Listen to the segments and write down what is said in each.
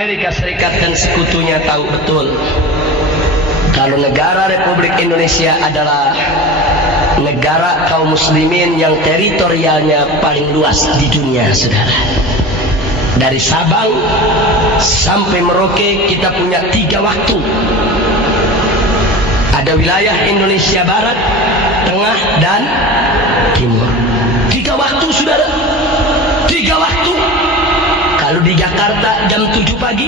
Amerika Serikat dan sekutunya tahu betul kalau negara Republik Indonesia adalah negara kaum muslimin yang teritorialnya paling luas di dunia, saudara. Dari Sabang sampai Merauke kita punya 3 waktu. Ada wilayah Indonesia Barat, Tengah, dan Timur. 3 waktu, saudara. 3 waktu. Kalau di Jakarta jam 7 pagi,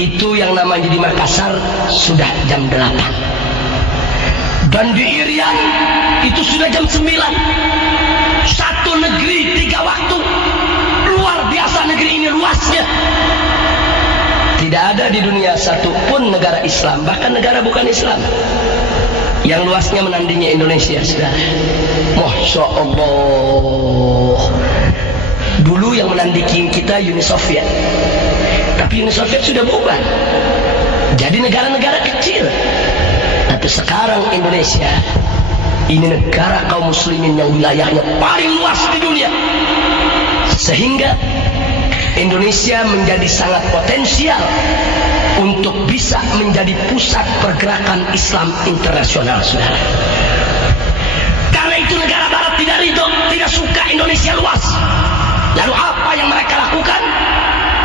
itu yang namanya di Makassar sudah jam 8. Dan di Irian itu sudah jam 9. Satu negeri 3 waktu. Luar biasa negeri ini luasnya. Tidak ada di dunia satupun negara Islam, bahkan negara bukan Islam, yang luasnya menandingi Indonesia, saudara. Masya Allah. Dulu yang menandingi kita Uni Soviet, tapi Uni Soviet sudah bubar jadi negara-negara kecil. Tapi sekarang Indonesia ini negara kaum muslimin yang wilayahnya paling luas di dunia, sehingga Indonesia menjadi sangat potensial untuk bisa menjadi pusat pergerakan Islam internasional, saudara. Karena itu negara Barat tidak ridho, tidak suka Indonesia luas. Lalu apa yang mereka lakukan?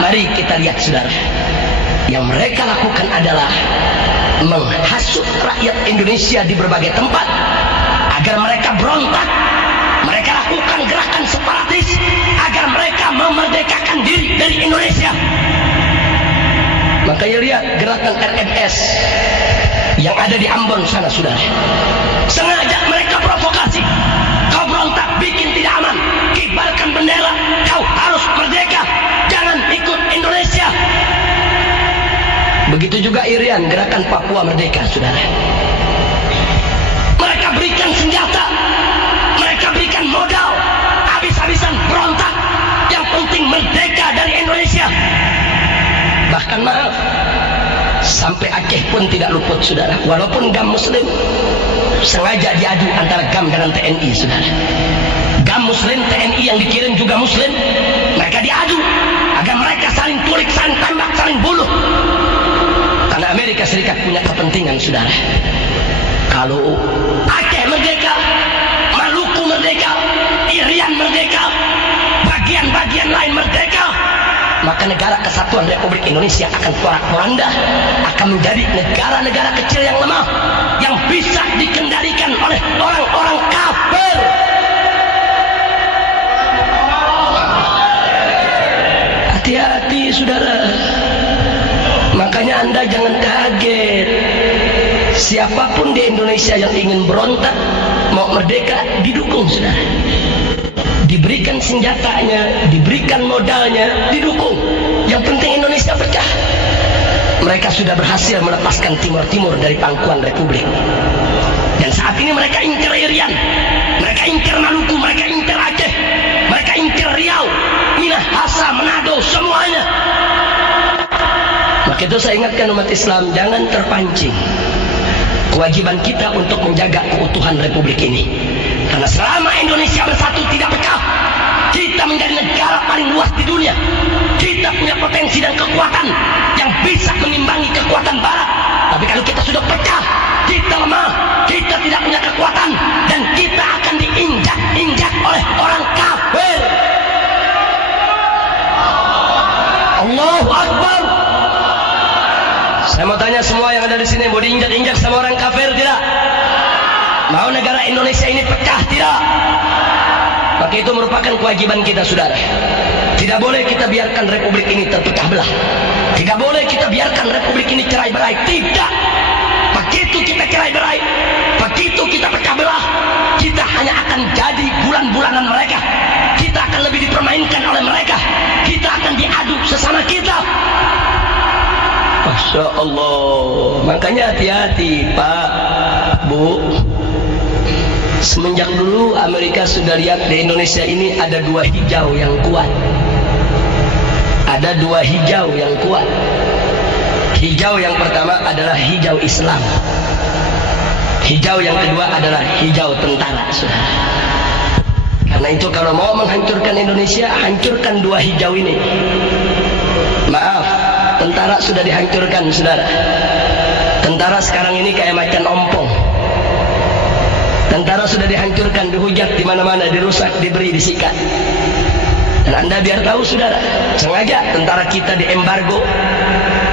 Mari kita lihat, saudara. Yang mereka lakukan adalah menghasut rakyat Indonesia di berbagai tempat agar mereka berontak. Mereka lakukan gerakan separatis agar mereka memerdekakan diri dari Indonesia. Makanya lihat gerakan RMS yang ada di Ambon sana, saudara. Sengaja mereka provokasi. Kau berontak, bikin tidak aman, kibarkan bendera, kau harus merdeka, jangan ikut Indonesia. Begitu juga Irian, gerakan Papua Merdeka, saudara. Mereka berikan senjata, mereka berikan modal, habis-habisan berontak. Yang penting merdeka dari Indonesia. Bahkan maaf, sampai Aceh pun tidak luput, saudara. Walaupun GAM Muslim sengaja diadu antara GAM dengan TNI, saudara. GAM Muslim, TNI yang dikirim juga Muslim, mereka diadu agar mereka saling tulik, saling tembak, saling bunuh. Karena Amerika Serikat punya kepentingan, saudara. Kalau Aceh merdeka, Maluku merdeka, Irian merdeka, bagian-bagian lain merdeka, maka negara kesatuan Republik Indonesia akan porak-poranda, akan menjadi negara-negara kecil yang lemah, yang bisa dikendalikan oleh orang-orang kafir. Hati-hati, saudara. Makanya Anda jangan kaget. Siapapun di Indonesia yang ingin berontak, mau merdeka, didukung, saudara. Diberikan senjatanya, diberikan modalnya, didukung. Yang penting Indonesia pecah. Mereka sudah berhasil melepaskan Timur-Timur dari pangkuan Republik. Dan saat ini mereka incar Irian, mereka incar Maluku, mereka incar Aceh, mereka incar Riau, Minahasa, Manado, semuanya. Maka itu saya ingatkan umat Islam, jangan terpancing. Kewajiban kita untuk menjaga keutuhan Republik ini. Karena selama Indonesia bersatu tidak pecah, kita menjadi negara paling luas di dunia. Kita punya potensi dan kekuatan yang bisa menimbangi kekuatan Barat. Tapi kalau kita sudah pecah, kita lemah, kita tidak punya kekuatan, dan kita akan diinjak-injak oleh orang kafir. Allahu Akbar. Saya mau tanya semua yang ada di sini, mau diinjak-injak sama orang kafir tidak? Mau negara Indonesia ini pecah tidak? Maka itu merupakan kewajiban kita, saudara. Tidak boleh kita biarkan Republik ini terpecah belah. Tidak boleh kita biarkan Republik ini cerai-berai. Tidak. Begitu kita cerai-berai, begitu kita pecah belah, kita hanya akan jadi bulan-bulanan mereka. Kita akan lebih dipermainkan oleh mereka. Kita akan diadu sesama kita. Masya Allah. Makanya hati-hati, Pak, Bu. Semenjak dulu Amerika sudah lihat di Indonesia ini ada 2 hijau yang kuat. Ada 2 hijau yang kuat. Hijau yang pertama adalah hijau Islam. Hijau yang kedua adalah hijau tentara, saudara. Karena itu kalau mau menghancurkan Indonesia, hancurkan 2 hijau ini. Maaf, tentara sudah dihancurkan, saudara. Tentara sekarang ini kayak macan ompong. Tentara sudah dihancurkan, dihujat di mana-mana, dirusak, diberi, disikat. Dan Anda biar tahu, saudara, sengaja tentara kita diembargo.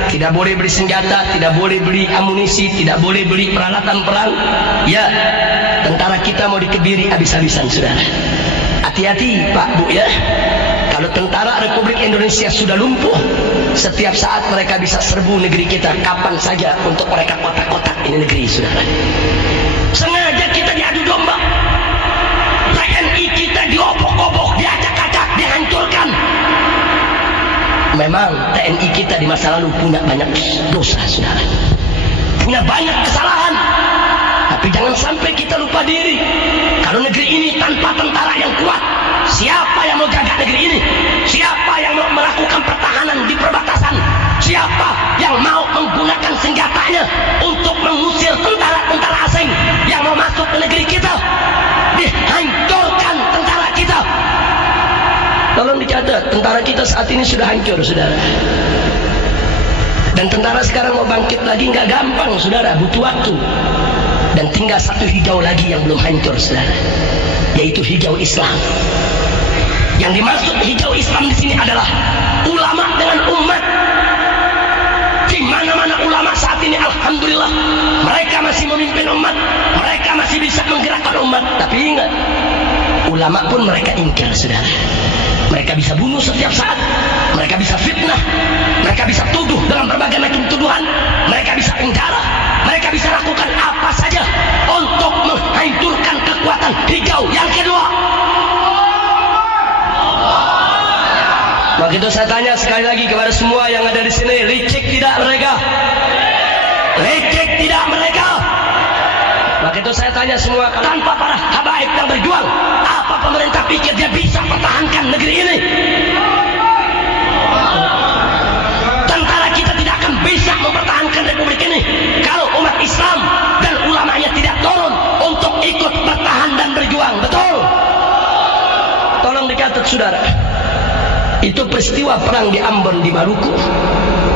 Tidak boleh beli senjata, tidak boleh beli amunisi, tidak boleh beli peralatan perang. Ya, tentara kita mau dikebiri habis-habisan, saudara. Hati-hati, Pak, Bu, ya. Kalau tentara Republik Indonesia sudah lumpuh, setiap saat mereka bisa serbu negeri kita kapan saja untuk mereka kotak-kotak ini negeri, saudara. Sengaja kita diadu domba. TNI kita diobok-obok, diacak-acak, dihancurkan. Memang TNI kita di masa lalu punya banyak dosa, saudara. Punya banyak kesalahan. Tapi jangan sampai kita lupa diri. Kalau negeri ini tanpa tentara yang kuat, siapa yang mau jaga negeri ini? Siapa yang mau melakukan pertahanan di perbatasan? Siapa yang mau menggunakan senjatanya untuk mengusir tentara-tentara asing yang mau masuk ke negeri kita? Dihancurkan tentara kita. Tolong dicatat, tentara kita saat ini sudah hancur, saudara. Dan tentara sekarang mau bangkit lagi nggak gampang, saudara, butuh waktu. Dan tinggal satu hijau lagi yang belum hancur, saudara, yaitu hijau Islam. Yang dimaksud hijau Islam di sini adalah ulama dengan umat. Di mana-mana ulama saat ini, alhamdulillah, mereka masih memimpin umat, mereka masih bisa menggerakkan umat. Tapi ingat, ulama pun mereka ingkar, saudara. Mereka bisa bunuh setiap saat, mereka bisa fitnah, mereka bisa tuduh dengan berbagai macam tuduhan, mereka bisa penjara, mereka bisa lakukan apa saja untuk menghancurkan kekuatan hijau yang kedua. Maka itu saya tanya sekali lagi kepada semua yang ada di sini, licik tidak mereka? Licik tidak mereka? Maka itu saya tanya semua, tanpa para habaib yang berjuang, apa pemerintah pikir dia bisa pertahankan negeri ini? Tentara kita tidak akan bisa mempertahankan republik ini kalau umat Islam dan ulamanya tidak turun untuk ikut bertahan dan berjuang. Betul? Tolong dicatat, saudara. Itu peristiwa perang di Ambon, di Maluku.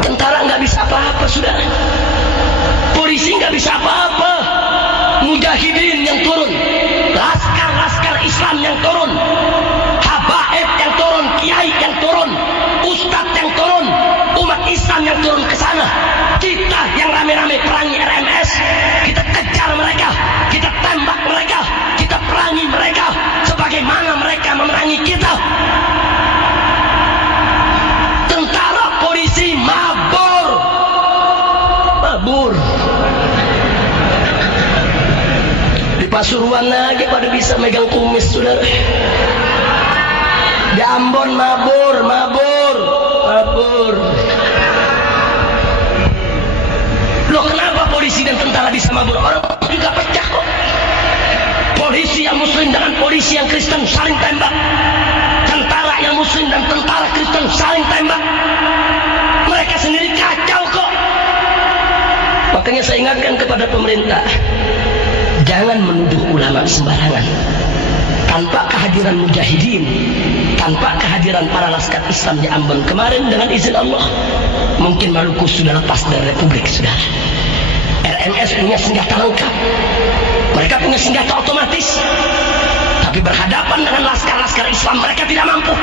Tentara nggak bisa apa-apa, saudara. Polisi nggak bisa apa-apa. Mujahidin yang turun, laskar-laskar Islam yang turun, habaib yang turun, kiai yang turun, ustadz yang turun, umat Islam yang turun ke sana. Kita yang rame-rame perangi RMS, kita kejar mereka, kita tembak mereka, kita perangi mereka sebagaimana mereka memerangi kita. Tentara polisi mabur. Di Pasuruan lagi pada bisa megang kumis, saudara. Di Ambon mabur. Loh, kenapa polisi dan tentara bisa mabur? Orang juga pecah kok. Polisi yang muslim dengan polisi yang Kristen saling tembak. Tentara yang muslim dan tentara Kristen saling tembak. Mereka sendiri kacau kok. Makanya saya ingatkan kepada pemerintah, jangan menuduh ulama sembarangan. Tanpa kehadiran mujahidin, tanpa kehadiran para laskar Islam di Ambon kemarin, dengan izin Allah, mungkin Maluku sudah lepas dari republik, saudara. RMS punya senjata lengkap, mereka punya senjata otomatis, tapi berhadapan dengan laskar-laskar Islam mereka tidak mampu.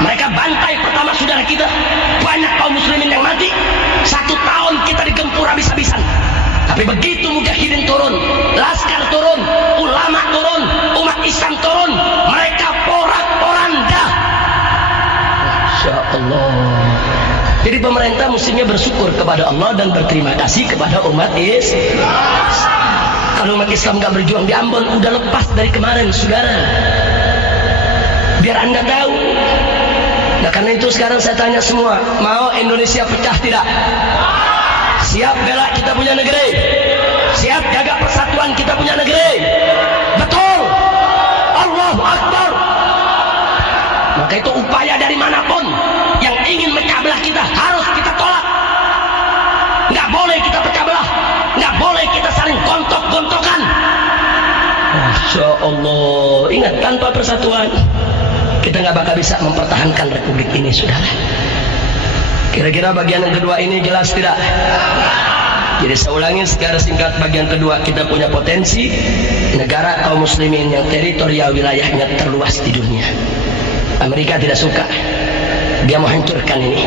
Mereka bantai pertama saudara kita, banyak kaum muslimin yang mati. 1 tahun kita digempur habis-habisan. Tapi begitu mujahidin turun, laskar turun, ulama turun, umat Islam turun, mereka porak-poranda. Masya Allah. Jadi pemerintah mestinya bersyukur kepada Allah dan berterima kasih kepada umat Islam. Kalau umat Islam nggak berjuang di Ambon, udah lepas dari kemarin, saudara. Biar Anda tahu. Nah, karena itu sekarang saya tanya semua, mau Indonesia pecah tidak? Siap bela kita punya negeri? Siap jaga persatuan kita punya negeri? Betul? Allahu Akbar. Maka itu upaya dari manapun yang ingin mecah belah kita harus kita tolak. Nggak boleh kita pecah belah, nggak boleh kita saling gontok-gontokan. Masya Allah. Ingat, tanpa persatuan kita nggak bakal bisa mempertahankan republik ini, saudara. Kira-kira bagian yang kedua ini jelas tidak? Jadi saya ulangi secara singkat, bagian kedua, kita punya potensi negara kaum muslimin yang teritorial wilayahnya terluas di dunia. Amerika tidak suka, dia mau hancurkan ini.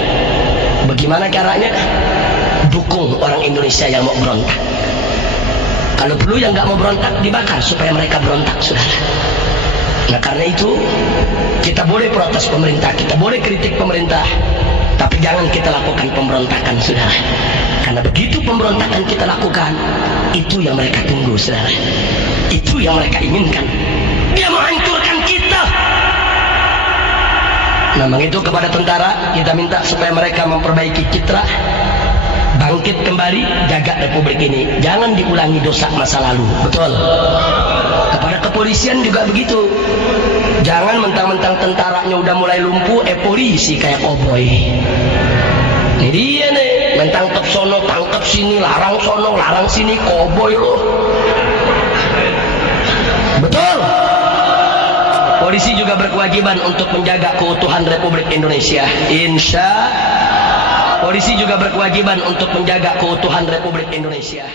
Bagaimana caranya? Dukung orang Indonesia yang mau berontak. Kalau perlu yang nggak mau berontak dibakar supaya mereka berontak, saudara. Nah karena itu kita boleh protes pemerintah, kita boleh kritik pemerintah, tapi jangan kita lakukan pemberontakan, saudara. Karena begitu pemberontakan kita lakukan, itu yang mereka tunggu, saudara. Itu yang mereka inginkan. Dia mau hancurkan kita. Nah, begitu kepada tentara kita minta supaya mereka memperbaiki citra, bangkit kembali, jaga republik ini. Jangan diulangi dosa masa lalu. Betul. Kepada kepolisian juga begitu. Jangan mentang-mentang tentaranya udah mulai lumpuh, polisi kayak koboi. Ini dia nih, mentangkap sono, tangkap sini, larang sono, larang sini, koboi loh. Betul. Polisi juga berkewajiban untuk menjaga keutuhan Republik Indonesia. Polisi juga berkewajiban untuk menjaga keutuhan Republik Indonesia.